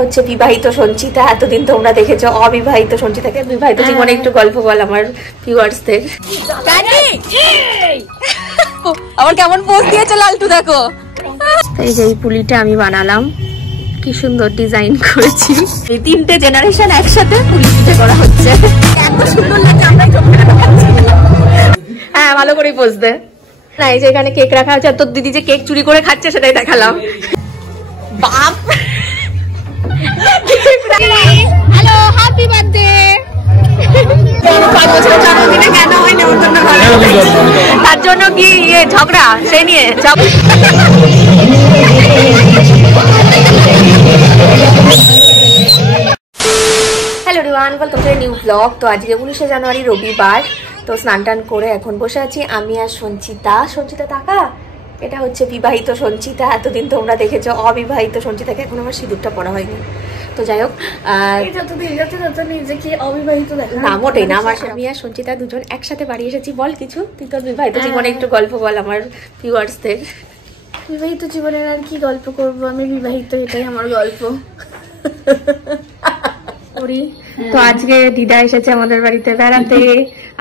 হচ্ছে বিবাহিত সঞ্চিতা। এতদিন তোমরা দেখেছো অবিবাহিত সঞ্চিতাকে। বিবাহিত জীবনে একটু গল্প বল আমার ভিউয়ার্সদের। আমার কেমন পোজ দিয়েছে লালটু দেখো। এই যে এই পুলিটা আমি বানালাম, কি সুন্দর ডিজাইন করেছি। এই তিনটে জেনারেশন একসাথে পুলি পিঠে করা হচ্ছে। এত সুন্দর লাগে, আমরাই হ্যাঁ ভালো করে পোজ দে। না এই যে এখানে কেক রাখা আছে, তোর দিদি যে কেক চুরি করে খাচ্ছে সেটাই দেখালাম। বাপ হ্যালো, হ্যাপি বার্থডে। 5 বছরের জন্মদিনে কেন হয় নেমন্তন্ন করে? তার জন্য কি ঝগড়া? সে নিয়ে hello everyone, welcome to new blog. তো আজকে 19শে জানুয়ারি রবিবার। তো স্নান টান করে এখন বসে আছি আমি আর সঞ্চিতা। সঞ্চিতা টাকা, এটা হচ্ছে বিবাহিত সঞ্চিতা। এতদিন তোমরা দেখেছো অবিবাহিত সঞ্চিতাকে, এখন আমার সিঁদুরটা পড়া হয়নি। তো যাই হোক, না মোটেই না। আমার আমি আর সঞ্চিতা দুজন একসাথে বাড়ি এসেছি। বল কিছু, তুই তোর বিবাহিত জীবনে একটু গল্প বল আমার ভিউয়ার্সদের। বিবাহিত জীবনের আর কি গল্প করব, আমি বিবাহিত, এটাই আমার গল্প। তো আজকে দিদা এসেছে আমাদের বাড়িতে বেড়াতে,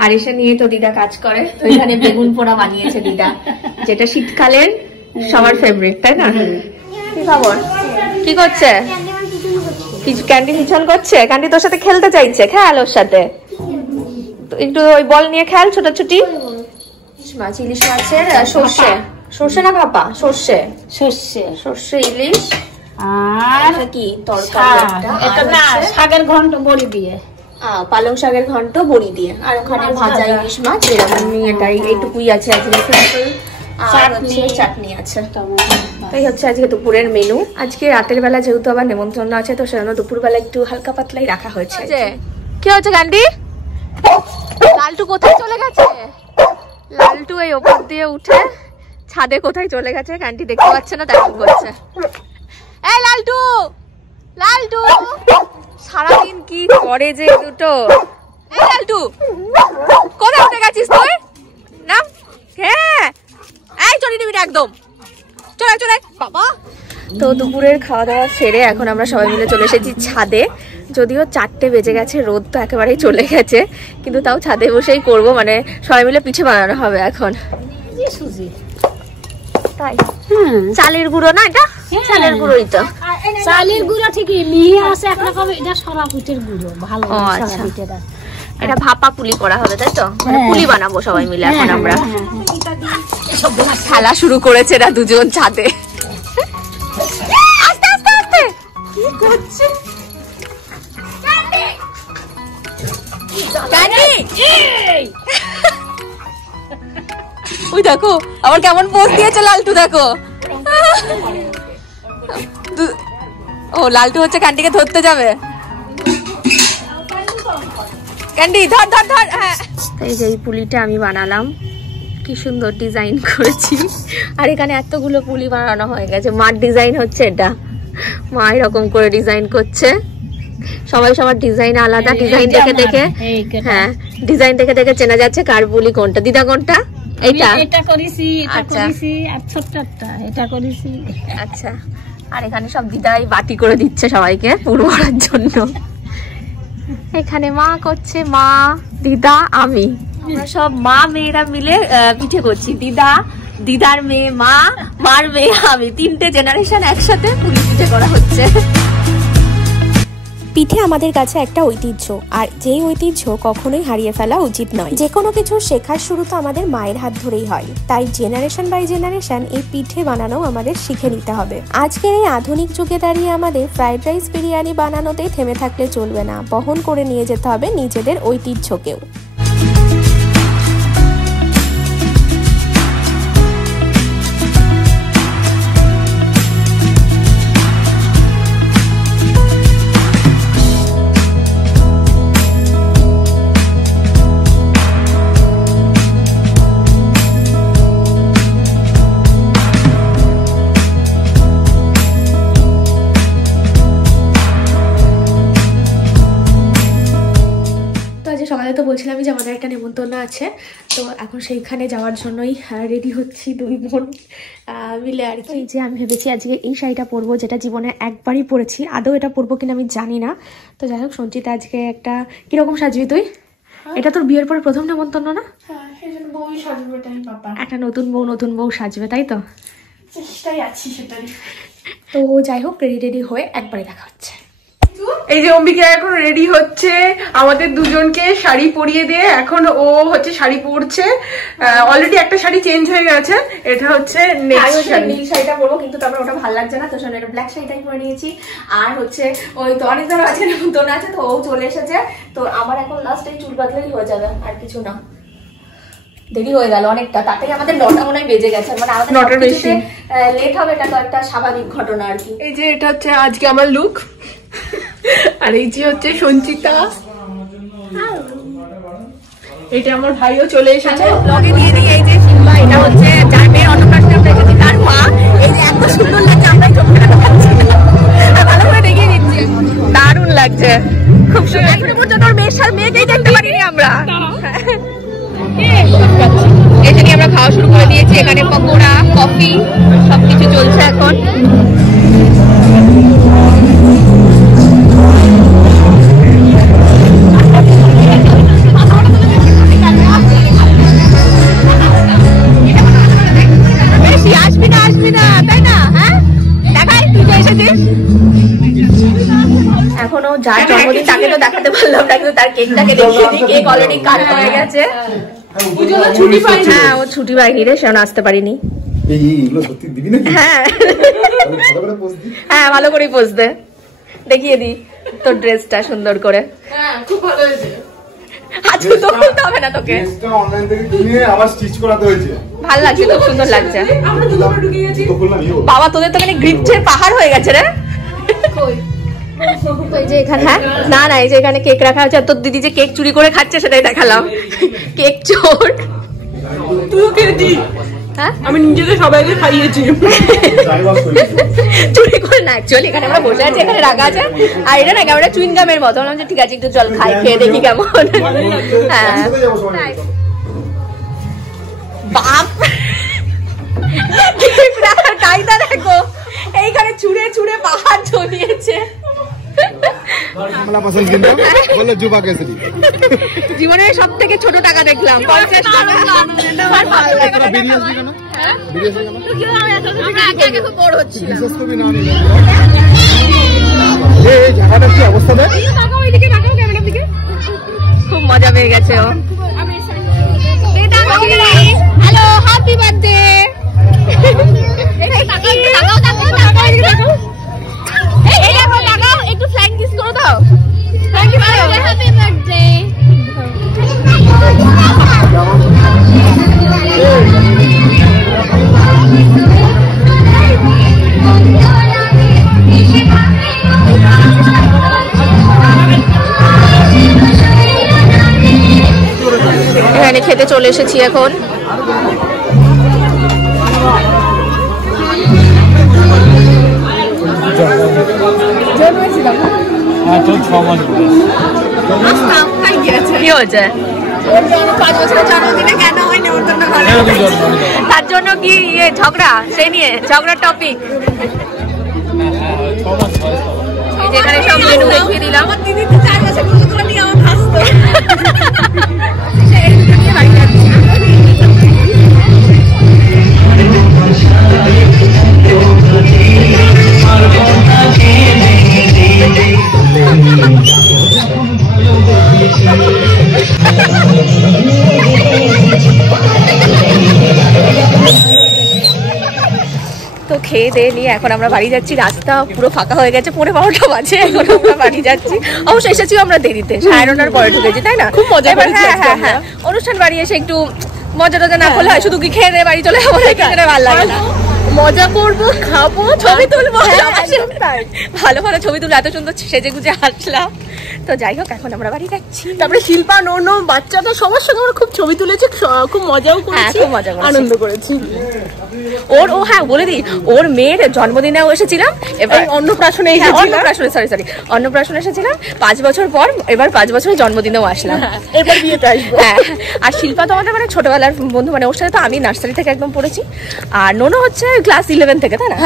আর এসে নিয়ে তো দিদা কাজ করে। তো এখানে বেগুন পোড়া বানিয়েছে দিদা, যেটা শীতকালের সবার ফেভারিট, তাই না? কি খবর, কি করছে? কিছু ক্যান্ডি মিছন করছে। ক্যান্ডি তোর সাথে খেলতে চাইছে, খেল ওর সাথে একটু। ওই বল নিয়ে খেল, ছোটাছুটি। মাছ, ইলিশ মাছের সর্ষে, সর্ষে না ভাপা, সর্ষে সর্ষে সর্ষে ইলিশ। আর কি তরকারি? এটা না শাকের ঘন্ট বড়ি দিয়ে, পালং শাকের ঘন্ট বড়ি দিয়ে। আর ওখানে ভাজা ইলিশ মাছ, এরকম এটাই এইটুকুই আছে আজকে। সিম্পল চাটনি আছে। এই হচ্ছে আজকে দুপুরের মেনু। আজকে রাতের বেলা যেহেতু আবার নেমন্তন্ন আছে, তো সেজন্য দুপুরবেলা একটু হালকা পাতলাই রাখা হয়েছে। কি হচ্ছে গান্ডি? লালটু কোথায় চলে গেছে? লালটু এই ওপর দিয়ে উঠে ছাদে কোথায় চলে গেছে, গান্ডি দেখতে পাচ্ছে না, তাই করছে। এই লালটু, লালটু সারাদিন কি করে যে দুটো। এই লালটু কোথায় উঠে গেছিস তুই? না হ্যাঁ, এই চলে নিবি না একদম, চলে চলে বাবা। তো দুপুরের খাওয়া দাওয়া সেরে এখন আমরা সবাই মিলে চলে এসেছি ছাদে। যদিও 4টে বেজে গেছে, রোদ তো একেবারেই চলে গেছে, কিন্তু তাও ছাদে বসেই করব, মানে সবাই মিলে পিঠে বানানো হবে এখন। তাই চালের গুঁড়ো না, এটা চালের গুঁড়োই তো। চালের গুঁড়ো ঠিকই, মিহি আছে একরকম, এটা সরা পিঠের গুঁড়ো ভালো। আচ্ছা, এটা ভাপা পুলি করা হবে তাই তো? মানে পুলি বানাবো সবাই মিলে এখন আমরা। খেলা শুরু করেছে না দুজন ছাদে। আস্তে আস্তে আস্তে কি করছে? ওই দেখো আমার কেমন পোজ দিয়েছে লালটু দেখো। ও লালটু হচ্ছে ক্যান্ডিকে ধরতে যাবে। ক্যান্ডি ধর ধর ধর। হ্যাঁ, এই যে এই পুলিটা আমি বানালাম, কি সুন্দর ডিজাইন করেছি। আর এখানে এতগুলো পুলি বানানো হয়ে গেছে। মার ডিজাইন হচ্ছে এটা, মা এরকম করে ডিজাইন করছে। সবাই সবার ডিজাইন আলাদা, ডিজাইন দেখে দেখে, হ্যাঁ ডিজাইন দেখে দেখে চেনা যাচ্ছে কার পুলি কোনটা। দিদা কোনটা? এইটা এটা করেছি, এটা করেছি, আর ছোটটা এটা করেছি। আচ্ছা, আর এখানে সব দিদাই বাটি করে দিচ্ছে সবাইকে পুর ভরার জন্য। এখানে মা করছে, মা দিদা আমি, আমরা সব মা মেয়েরা মিলে পিঠে করছি। দিদা, দিদার মেয়ে মা, মার মেয়ে আমি, 3টে জেনারেশন একসাথে পুলি পিঠে করা হচ্ছে। পিঠে আমাদের কাছে একটা ঐতিহ্য, আর যেই ঐতিহ্য কখনোই হারিয়ে ফেলা উচিত নয়। যে কোনো কিছু শেখার শুরু তো আমাদের মায়ের হাত ধরেই হয়, তাই জেনারেশন বাই জেনারেশন এই পিঠে বানানো আমাদের শিখে নিতে হবে। আজকের এই আধুনিক যুগে দাঁড়িয়ে আমাদের ফ্রাইড রাইস বিরিয়ানি বানানোতেই থেমে থাকলে চলবে না, বহন করে নিয়ে যেতে হবে নিজেদের ঐতিহ্যকেও। সকালে তো তো বলছিলাম যে আমাদের একটা নেমন্তন্ন আছে, তো এখন সেইখানে যাওয়ার জন্যই রেডি হচ্ছি 2 বোন মিলে আর কি। এই যে আমি ভেবেছি আজকে এই শাড়িটা পরবো, যেটা জীবনে একবারই পরেছি, আদৌ এটা পরবো কিনা আমি জানি না। তো যাই হোক, সঞ্চিতা আজকে একটা কিরকম সাজবি তুই? এটা তোর বিয়ের পরে প্রথম নেমন্তন্ন না? একটা নতুন বউ সাজবে, তাই তো? চেষ্টাই আছি সেটাই। তো যাই হোক, রেডি হয়ে একবারে দেখা হচ্ছে। এই যে অম্বিকা এখন রেডি হচ্ছে আমাদের দুজনকে শাড়ি পরিয়ে দিয়ে, এখন ও হচ্ছে শাড়ি পরছে। অলরেডি একটা শাড়ি চেঞ্জ হয়ে গেছে, এটা হচ্ছে নেক্সট শাড়ি। নীল শাড়িটা পরবো, কিন্তু তারপর ওটা ভালো লাগছে না, তো সেজন্য একটা ব্ল্যাক শাড়িটাই পরে নিয়েছি। আর হচ্ছে ওই তো অনেক ধরো আছে নেমন্তন্ন আছে, তো ও চলে এসেছে, তো আমার এখন লাস্ট এই চুল বাঁধলেই হয়ে যাবে, আর কিছু না। দেরি হয়ে গেল অনেকটা, তার থেকে আমাদের 9টা মনে হয় বেজে গেছে, মানে আমাদের 9টার বেশি লেট হবে, এটা তো একটা স্বাভাবিক ঘটনা আর কি। এই যে এটা হচ্ছে আজকে আমার লুক, আর এই যে হচ্ছে সঞ্চিতা, এটা আমার ভাইও চলে এসেছে। ব্লগে দিয়ে দিই, এই যে সিম্বা, এটা হচ্ছে যার মেয়ের অন্নপ্রাশনে আমরা এসেছি তার মা। এই যে এত সুন্দর লাগছে, আমরাই ছোট ভালো করে দেখিয়ে দিচ্ছি, দারুণ লাগছে, খুব সুন্দর। এখনো পর্যন্ত ওর মেয়েকেই দেখতে পারিনি আমরা। এসে নিয়ে আমরা খাওয়া শুরু করে দিয়েছি, এখানে পকোড়া, কফি সবকিছু চলছে এখন। আসবি না তাই না? হ্যাঁ দেখাই, তুই যে এসেছিস। এখনো যার জন্মদিন তাকে তো দেখাতে পারলাম না, কিন্তু তার কেকটাকে দেখিয়ে দিই। কেক অলরেডি কাট হয়ে গেছে। হ্যাঁ, ও ছুটি পাইনি রে, সেজন্য আসতে পারিনি। হ্যাঁ হ্যাঁ, ভালো করেই পোজ দে, দেখিয়ে দি তোর ড্রেসটা সুন্দর করে। খুব ভালো হয়েছে। আজকে তো খুলতে হবে না তোকে, অনলাইন থেকে কিনে আবার স্টিচ করাতে হয়েছে। ভালো লাগছে, খুব সুন্দর লাগছে। আমরা দুটো ঢুকে গেছি। বাবা তোদের তো মানে গ্রিপচের পাহাড় হয়ে গেছে রে। এই যে এখানে, হ্যাঁ না না, এই যে এখানে কেক রাখা হয়েছে, তোর দিদি যে কেক চুরি করে খাচ্ছে সেটাই দেখালাম। কেক চোর তুই খেয়েছি? হ্যাঁ, আমি নিজেকে সবাইকে খাইয়েছি। চুরি করে না, অ্যাকচুয়ালি এখানে আমরা বসে আছি, এখানে রাখা আছে, আর এটা না কেমন চুইংগামের মতো। বললাম যে ঠিক আছে, একটু জল খাই, খেয়ে দেখি কেমন। হ্যাঁ বাপ, কেক রাখার কায়দা দেখো, এইখানে ছুঁড়ে ছুঁড়ে পাহাড় জমিয়েছে। জীবনে সব থেকে ছোট টাকা দেখলাম, 50 টাকা। খুব বড় হচ্ছিল। খুব মজা পেয়ে গেছে ও। Hello, happy birthday. একটু ফ্ল্যাং কিস করে দাও। Thank you, happy birthday. এখানে খেতে চলে এসেছি এখন। কি হয়েছে? 5 বছরের জন্মদিনে কেন নেমন্তন্ন করে? তার জন্য কি ঝগড়া? সেই নিয়ে ঝগড়ার টপিক। যেখানে সব মেনু দেখিয়ে দিলাম। আমার দিদি তো 4 মাসে গুলো নিয়ে আমার হাসতো। তো খেয়ে দিয়ে নিয়ে এখন আমরা বাড়ি যাচ্ছি। রাস্তা পুরো ফাঁকা হয়ে গেছে, 12:30 বাজে, এখন আমরা বাড়ি যাচ্ছি। অবশ্য এসেছি আমরা দেরিতে, 9:30টার পরে ঢুকেছি, তাই না? খুব মজা করেছি। হ্যাঁ হ্যাঁ, অনুষ্ঠান বাড়ি এসে একটু মজা টজা না করলে হয়, শুধু কি খেয়ে দিয়ে বাড়ি চলে যাবো, ভালো লাগে না। মজা করবো, খাবো, ছবি তুলবো, ভালো ভালো ছবি তুলে এত সুন্দর সেজে গুজে আসলাম। তো যাই হোক, এখন আমরা বাড়ি যাচ্ছি। তারপরে শিল্পা, নোনো, বাচ্চাটা সবার সঙ্গে আমরা খুব ছবি তুলেছি, খুব মজাও করেছি, খুব মজা করেছি, আনন্দ করেছি। হ্যাঁ বলে দিই, ওর মেয়ের জন্মদিনেও এসেছিলাম, এবার অন্নপ্রাশনে অন্নপ্রাশনে এসেছিলাম 5 বছর পর, এবার 5 বছরের জন্মদিনেও আসলাম, এবার বিয়েতে আসবো। হ্যাঁ, আর শিল্পা তো আমাদের মানে ছোটবেলার বন্ধু, মানে ওর সাথে তো আমি নার্সারি থেকে একদম পড়েছি, আর নোনো হচ্ছে ক্লাস 11 থেকে, তাই না?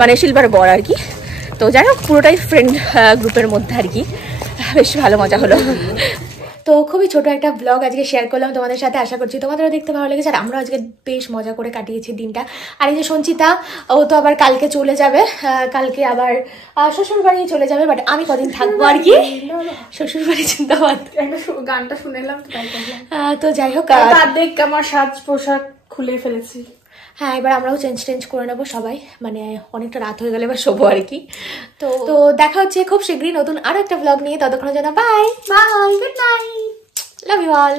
মানে শিল্পার বড় আর কি। তো যাই হোক, পুরোটাই ফ্রেন্ড গ্রুপের মধ্যে আর কি, বেশ ভালো মজা হলো। তো খুবই ছোট একটা ব্লগ আজকে শেয়ার করলাম তোমাদের সাথে, আশা করছি তোমাদেরও দেখতে ভালো লেগেছে। আর আমরা আজকে বেশ মজা করে কাটিয়েছি দিনটা। আর এই যে সঞ্চিতা, ও তো আবার কালকে চলে যাবে, কালকে আবার শ্বশুর বাড়ি চলে যাবে, বাট আমি কদিন থাকবো আর কি শ্বশুর বাড়ি চিন্তাবাদ। গানটা শুনেলাম তো যাই হোক, দেখ আমার সাজ পোশাক খুলে ফেলেছি। হ্যাঁ, এবার আমরাও চেঞ্জ করে নেবো সবাই, মানে অনেকটা রাত হয়ে গেলে এবার শোবো আর কি। তো দেখা হচ্ছে খুব শীঘ্রই নতুন আরো একটা ব্লগ নিয়ে, ততক্ষণের জন্য bye bye, good night, love you all.